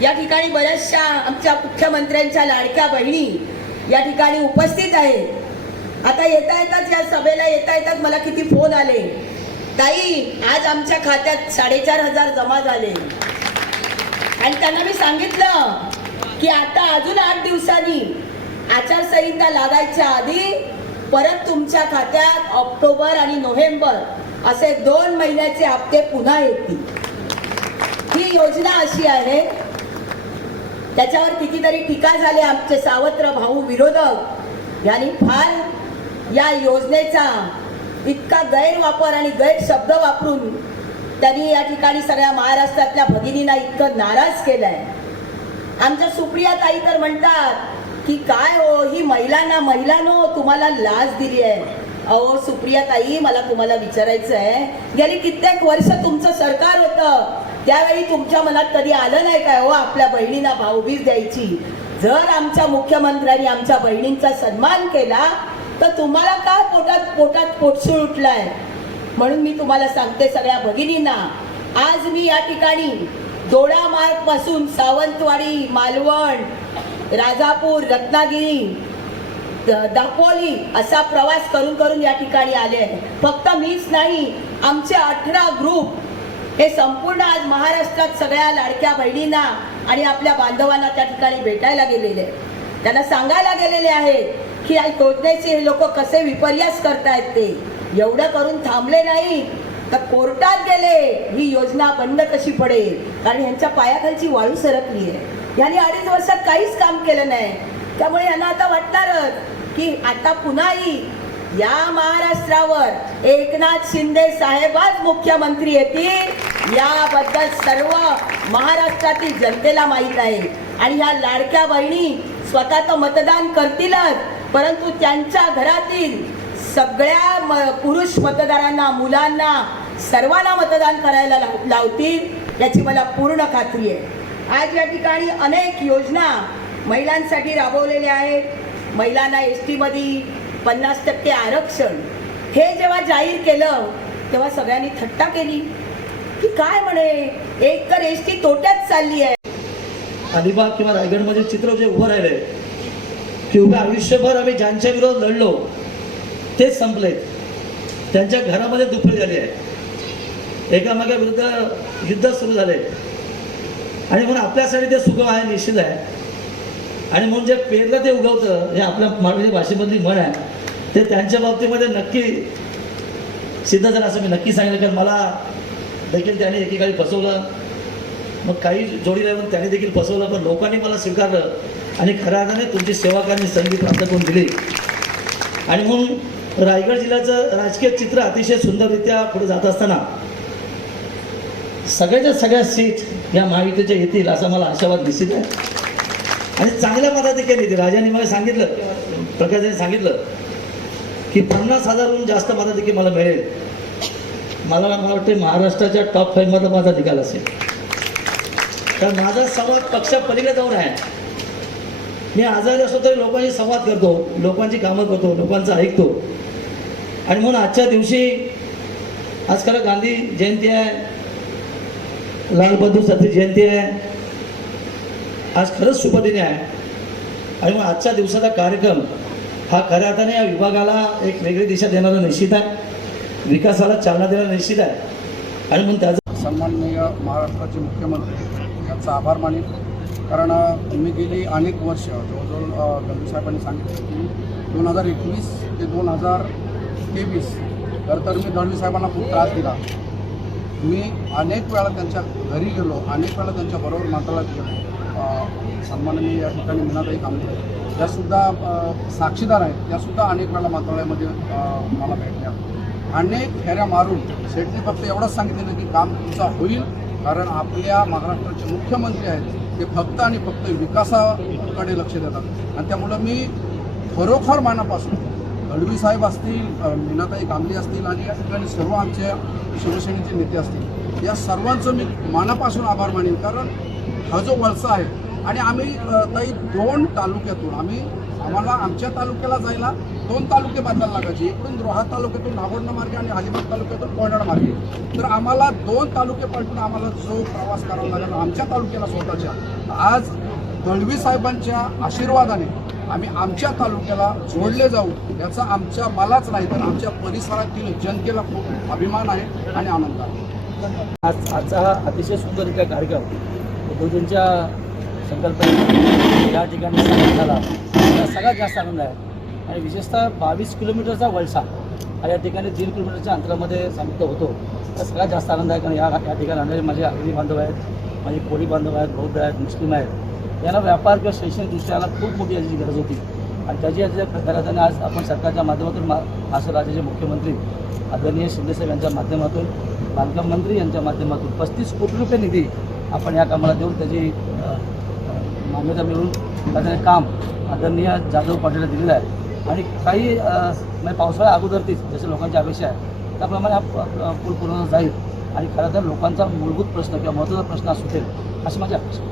या ठिकाणी बऱ्याचशा आमच्या मुख्यमंत्र्यांच्या लाडक्या बहिणी या ठिकाणी उपस्थित आहेत. आता येता येताच या सभेला येता येताच मला किती फोन आले. ताई आज आमच्या खात्यात साडेचार हजार जमा झाले. आणि त्यांना मी सांगितलं की आता अजून आठ दिवसांनी आचारसंहिता लागायच्या आधी परत तुमच्या खात्यात ऑक्टोबर आणि नोव्हेंबर असे दोन महिन्याचे हप्ते पुन्हा येतील. ही योजना अशी आहे त्याच्यावर कितीतरी टीका झाली. आमचे सावत्र भाऊ विरोधक यांनी फार या योजनेचा इतका गैरवापर आणि गैरशब्द वापरून त्यांनी या ठिकाणी सगळ्या महाराष्ट्रातल्या भगिनींना इतकं नाराज केलंय. आमच्या सुप्रिया ताई तर म्हणतात की काय हो ही महिलांना महिलांनो तुम्हाला लाज दिली आहे अहो सुप्रिया ताई मला तुम्हाला विचारायचं आहे गेली कित्येक वर्ष तुमचं सरकार होतं. त्यावेळी तुमच्या मनात कधी आलं नाही काय हो आपल्या बहिणींना भाऊबीज द्यायची. जर आमच्या मुख्यमंत्र्यांनी आमच्या बहिणींचा सन्मान केला तर तुम्हाला का पोटात पोटात पोटसूळ उठलाय? म्हणून मी तुम्हाला सांगते सगळ्या भगिनींना आज मी या ठिकाणी दोडा मार्गपासून सावंतवाडी मालवण राजापूर रत्नागिरी दापोली असा प्रवास करून करून या ठिकाणी आले आहे. फक्त मीच नाही आमचे अठरा ग्रुप हे संपूर्ण आज महाराष्ट्रात सगळ्या लाडक्या बहिणींना आणि आपल्या बांधवांना त्या ठिकाणी भेटायला गेलेले त्यांना सांगायला गेलेले आहेत की या योजनेचे हे लोक कसे विपर्यास करतायत ते? एवढं करून थांबले नाही तर कोर्टात गेले. ही योजना बंद कशी पडेल? कारण यांच्या पायाखालची वाळू सरकली आहे. यांनी अडीच वर्षात काहीच काम केलं नाही. त्यामुळे यांना आता वाटणारच की आता पुन्हाही या महाराष्ट्रावर एकनाथ शिंदे साहेबच मुख्यमंत्री येतील याबद्दल सर्व महाराष्ट्रातील जनतेला माहीत आहे. आणि ह्या लाडक्या बहिणी स्वतः तर मतदान करतीलच परंतु त्यांच्या घरातील सगळ्या म- पुरुष मतदारांना मुलांना सर्वांना मतदान करायला लाव- लावतील याची मला पूर्ण खात्री आहे. आज या ठिकाणी अनेक योजना महिलांसाठी राबवलेल्या आहेत. महिलांना एस टीमध्ये पन्नास टक्के आरक्षण. हे जेव्हा जाहीर केलं तेव्हा सगळ्यांनी थट्टा केली. की काय म्हणे? एक तर एस टी तोट्यात चालली आहे. अलिबाग किंवा रायगडमध्ये चित्र जे उभं राहिले की उभे आयुष्यभर आम्ही ज्यांच्या विरोधात लढलो तेच संपले त्यांच्या घरामध्ये दुफळी झाली आहे. एकामेकाविरुद्ध युद्ध सुरू झाले आणि म्हणून आपल्यासाठी ते सुगम आहे निश्चित आहे. आणि म्हणून जे पेरलं ते उगवतं हे आपल्या मराठी भाषेमधली म्हण आहे. ते त्यांच्या बाबतीमध्ये नक्की सिद्ध झालं असं मी नक्की सांगितलं कारण मला देखील त्याने एकेकाळी फसवलं. मग काही जोडी लागून त्याने देखील फसवलं पण लोकांनी मला स्वीकारलं. आणि खऱ्या अर्थाने तुमची सेवा करण्याची संधी प्राप्त करून दिली. आणि म्हणून रायगड जिल्ह्याचं राजकीय चित्र अतिशय सुंदररित्या पुढे जात असताना सगळ्याच्या सगळ्या सीट या महायुतीच्या येतील असा मला आशावाद निश्चित आहे. आणि चांगल्या मताधिकारी ते राजाने मला सांगितलं प्रकाशाने सांगितलं की पन्नास हजारहून जास्त मताधिकारी मला मिळेल. मला मला वाटते महाराष्ट्राच्या टॉप फाईव्हमधला माझा निकाल असेल. तर माझा संवाद पक्षा पलीकडे जाऊन आहे मी आजारी असतो तरी लोकांशी संवाद करतो लोकांची कामं करतो लोकांचं ऐकतो. आणि म्हणून आजच्या दिवशी आज खरं गांधी जयंती आहे लाल बहादूर शास्त्री जयंती आहे आज खरंच शुभदिनी आहे. आणि मग आजच्या दिवसाचा कार्यक्रम हा खऱ्या अर्थाने या विभागाला एक वेगळी दिशा देणारा निश्चित आहे. विकासाला चालना देणारा निश्चित आहे. आणि म्हणून त्याचा सन्माननीय महाराष्ट्राचे मुख्यमंत्री यांचा आभार मानेन. कारण मी गेली अनेक वर्ष जवळजवळ अ, साहेबांनी सांगितलं की दोन हजार एकवीस ते दोन हजार तेवीस तर तर मी दळवी साहेबांना खूप त्रास दिला. मी अनेक वेळा त्यांच्या घरी गेलो अनेक वेळा त्यांच्याबरोबर मंत्रालयात गेलो अ, सन्माननीय या ठिकाणी मीनाताई कामले त्यासुद्धा साक्षीदार आहेत. त्यासुद्धा अनेक वेळा मंत्रालयामध्ये मला भेटल्या अनेक फेऱ्या मारून शेटने फक्त एवढंच सांगितलेलं की काम तुमचं होईल कारण आपल्या महाराष्ट्राचे मुख्यमंत्री आहेत ते फक्त आणि फक्त विकासाकडे लक्ष देतात. आणि त्यामुळं मी खरोखर मानापासून गडवी साहेब असतील मीनाताई कांबली असतील आणि या ठिकाणी सर्व आमच्या शिवसेनेचे नेते असतील या सर्वांचं मी मानापासून आभार मानेन. कारण हा जो वळसा आहे. आणि आम्ही अ, ताई दोन तालुक्यातून आम्ही आम्हाला आमच्या तालुक्याला जायला दोन तालुके बदलायला लागायचे. इकडून रोहा तालुक्यातून नागोंडा मार्गे आणि अलिबाग तालुक्यातून कोयनाड मार्गे. तर आम्हाला दोन तालुके पलटून आम्हाला जो प्रवास करावा लागला आमच्या तालुक्याला स्वतःच्या. आज दळवी साहेबांच्या आशीर्वादाने आम्ही आमच्या तालुक्याला जोडले जाऊ याचा आमच्या मलाच नाही तर आमच्या परिसरातील जनतेला खूप अभिमान आहे आणि आनंद आहे. आज आजचा हा अतिशय सुंदररित्या कार्यक्रम गुरुजींच्या संकल्पने या ठिकाणी साजरा झाला. सगळ्यात जास्त आनंद आहे. आणि विशेषतः बावीस किलोमीटरचा वळसा हा या ठिकाणी दीड किलोमीटरच्या अंतरामध्ये समाप्त होतो. तर सगळ्यात जास्त आनंद आहे कारण या या ठिकाणी आणणारे माझे आगरी बांधव आहेत माझे कोळी बांधव आहेत बौद्ध आहेत मुस्लिम आहेत. यांना व्यापार किंवा शैक्षणिक दृष्ट्या खूप मोठी याची गरज होती. आणि त्याची याच्या आज आपण सरकारच्या माध्यमातून मा महाराष्ट्र राज्याचे मुख्यमंत्री आदरणीय शिंदेसाहेब यांच्या माध्यमातून बांधकाम मंत्री यांच्या माध्यमातून पस्तीस कोटी रुपये निधी आपण या कामाला देऊन त्याची मान्यता मिळून त्याचं काम आदरणीय जाधव पाटीलला दिलेलं आहे. आणि काही म्हणजे पावसाळ्या अगोदरतीच जसं लोकांची अपेक्षा आहे त्याप्रमाणे हा पूल पूर्ण जाईल. आणि खरं तर लोकांचा मूलभूत प्रश्न किंवा महत्त्वाचा प्रश्न असू शकेल अशी माझी अपेक्षा